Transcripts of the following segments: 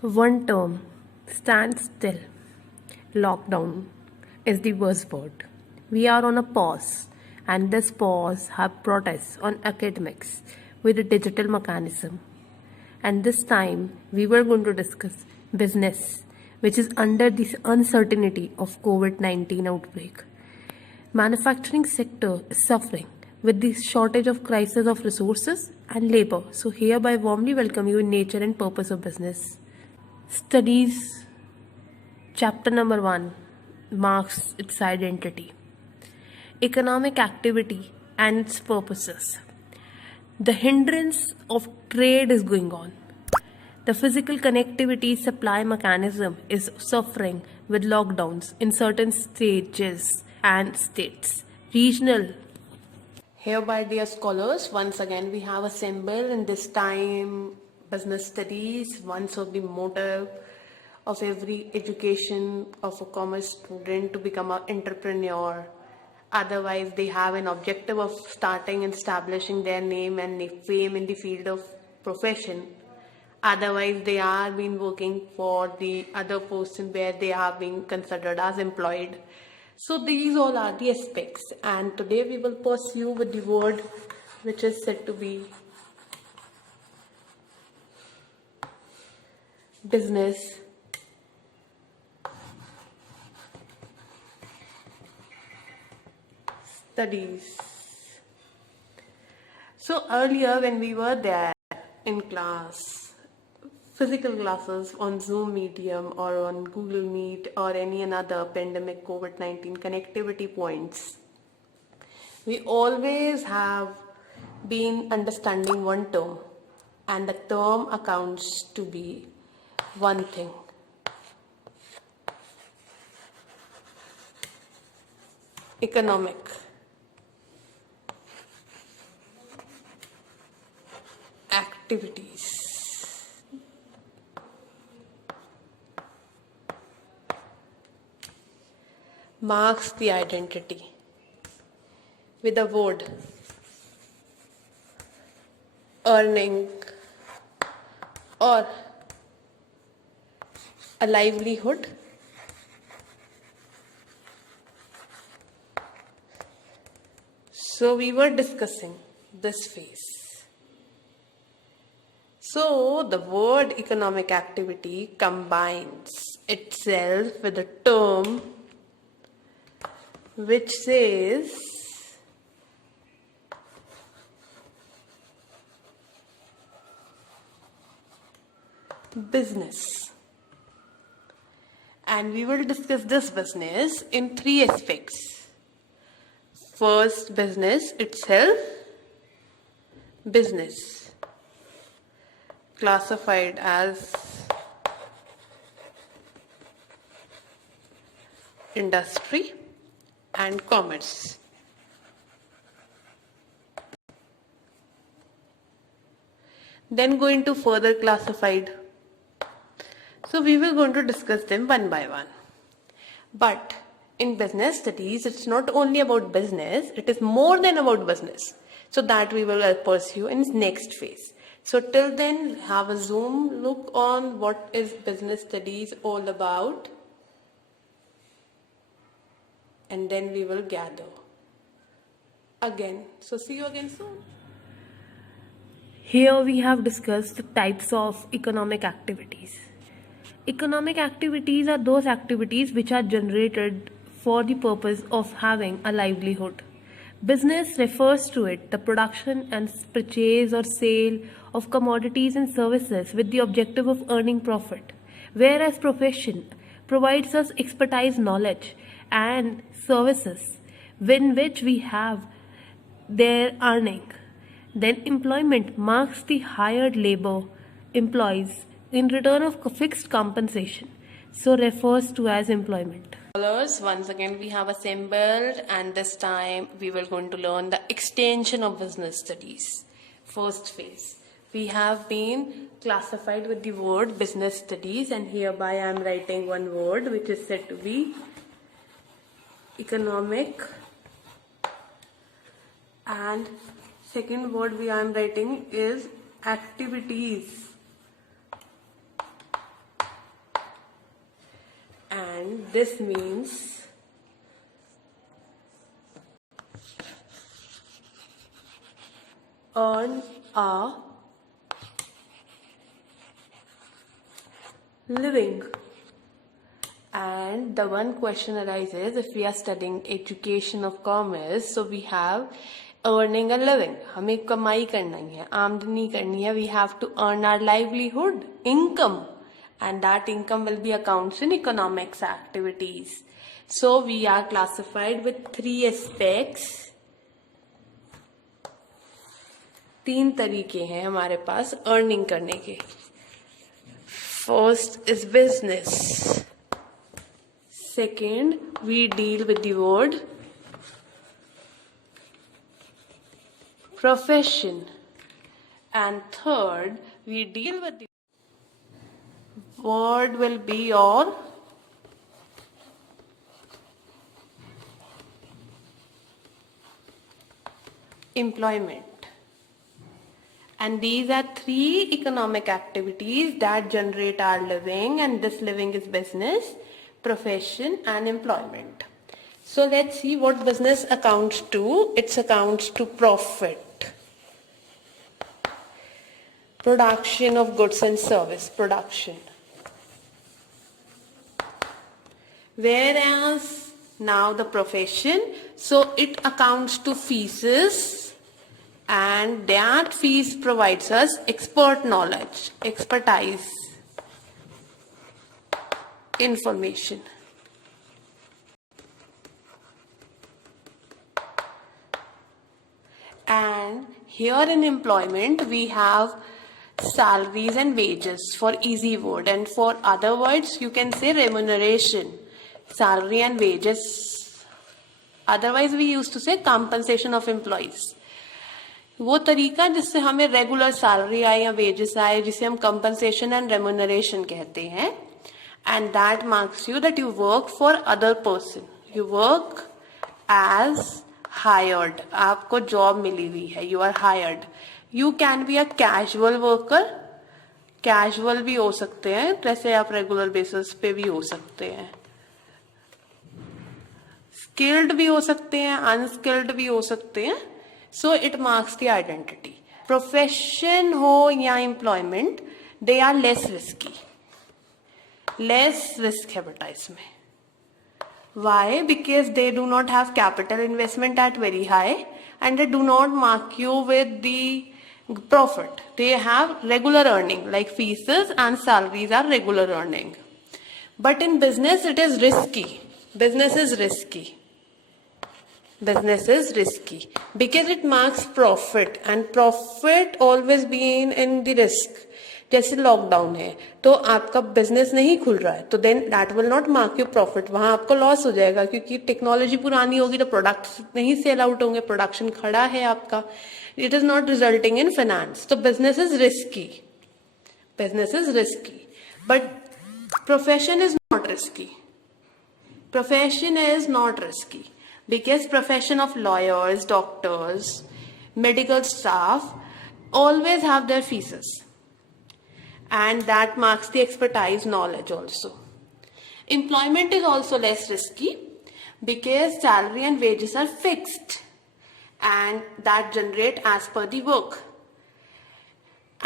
One term, stand still, lockdown is the buzzword. We are on a pause, and this pause have protests on academics with a digital mechanism. And this time we were going to discuss business, which is under this uncertainty of COVID-19 outbreak. Manufacturing sector is suffering with the shortage of crisis of resources and labor. So hereby warmly welcome you in Nature and Purpose of Business. Studies chapter number 1 marks its identity, economic activity and its purposes. The hindrance of trade is going on. The physical connectivity supply mechanism is suffering with lockdowns in certain stages and states. Regional. Hereby, dear scholars, once again we have assembled in this time business studies, once of the motive of every education of a commerce student to become an entrepreneur. Otherwise, they have an objective of starting and establishing their name and fame in the field of profession. Otherwise, they are been working for the other person where they are being considered as employed. So these all are the aspects, and today we will pursue with the word which is said to be business. Studies. So earlier when we were there in class, physical classes on Zoom medium or on Google Meet or any another pandemic COVID-19 connectivity points, we always have been understanding one term, and the term accounts to be one thing. Economic. Activities. Marks the identity with a word, earning or a livelihood, so we were discussing this phase. So the word economic activity combines itself with a term which says business, and we will discuss this business in three aspects. First, business itself, business classified as industry and commerce. Then going to further classified. So we will going to discuss them one by one. But in business studies, it's not only about business, it is more than about business. So that we will pursue in next phase. So till then, have a zoom look on what is business studies all about. And then we will gather again. So see you again soon. Here we have discussed the types of economic activities. Economic activities are those activities which are generated for the purpose of having a livelihood. Business refers to it, the production and purchase or sale of commodities and services with the objective of earning profit, whereas profession provides us expertise, knowledge and services in which we have their earning. Then employment marks the hired labor employees in return of fixed compensation, so refers to as employment. Once again we have assembled, and this time we will going to learn the extension of business studies. First phase, we have been classified with the word business studies, and hereby I am writing one word which is said to be economic, and second word we are writing is activities. and this means earn a living. And the one question arises, if we are studying education of commerce, so we have earning a living. हमें कमाई करना ही है, आमदनी करनी है. We have to earn our livelihood, income, and that income will be accounts in economics activities. So we are classified with 3 aspects. 3 तरीके हैं हमारे पास earning करने के. First is business. Second, we deal with the word profession. And third, we deal with the word will be your employment. And these are 3 economic activities that generate our living, and this living is business, profession and employment. So let's see what business accounts to. It accounts to profit, production of goods and service, production. Whereas now the profession, so it accounts to fees, and that fees provides us expert knowledge, expertise, information. And here in employment we have salaries and wages for easy word, and for other words you can say remuneration, salary and wages. Otherwise we used to say compensation of employees. वो तरीका जिससे हमें regular salary आए या wages आए, जिसे हम compensation and remuneration कहते हैं. And that marks you that you work for other person, you work as hired, आपको जॉब मिली हुई है, you are hired. You can be a casual worker, casual भी हो सकते हैं, जैसे आप रेगुलर बेसिस पे भी हो सकते हैं. स्किल्ड भी हो सकते हैं, अनस्किल्ड भी हो सकते हैं. So it marks the identity. Profession हो या employment, they are less risky. Less risk है बेटा इसमें. Why? Because they do not have capital investment at very high, and they do not mark you with the profit. They have regular earning, like fees and salaries are regular earning. But in business it is risky. Business is risky. Business is risky because it marks profit, and profit always being in the risk. जैसे lockdown है तो आपका business नहीं खुल रहा है, तो then that will not mark you profit, वहां आपको लॉस हो जाएगा क्योंकि टेक्नोलॉजी पुरानी होगी तो प्रोडक्ट्स नहीं सेल आउट होंगे, प्रोडक्शन खड़ा है आपका, it is not resulting in finance. तो business is risky, business is risky, but profession is not risky. Profession is not risky because profession of lawyers, doctors, medical staff always have their fees, and that marks the expertise knowledge also. Employment is also less risky because salary and wages are fixed and that generate as per the work,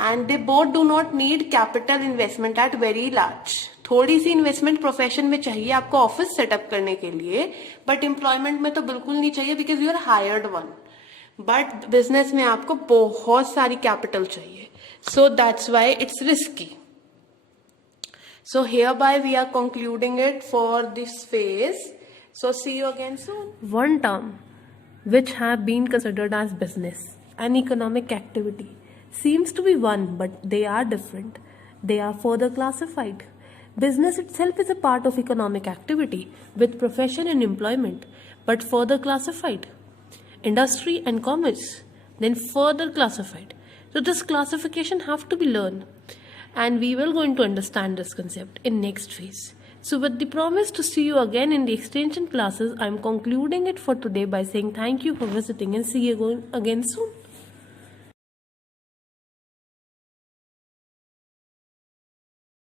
and they both do not need capital investment at very large. थोड़ी सी investment profession में चाहिए आपको office setup करने के लिए, but employment में तो बिल्कुल नहीं चाहिए because you are hired one. But business में आपको बहुत सारी कैपिटल चाहिए, so that's why it's risky. So hereby we are concluding it for this phase. So see you again soon. One term which have been considered as business, an economic activity, seems to be one, but they are different. They are further classified. Business itself is a part of economic activity with profession and employment, but further classified. Industry and commerce, then further classified. So this classification have to be learned, and we will going to understand this concept in next phase. So with the promise to see you again in the extension classes, I am concluding it for today by saying thank you for visiting and see you again soon.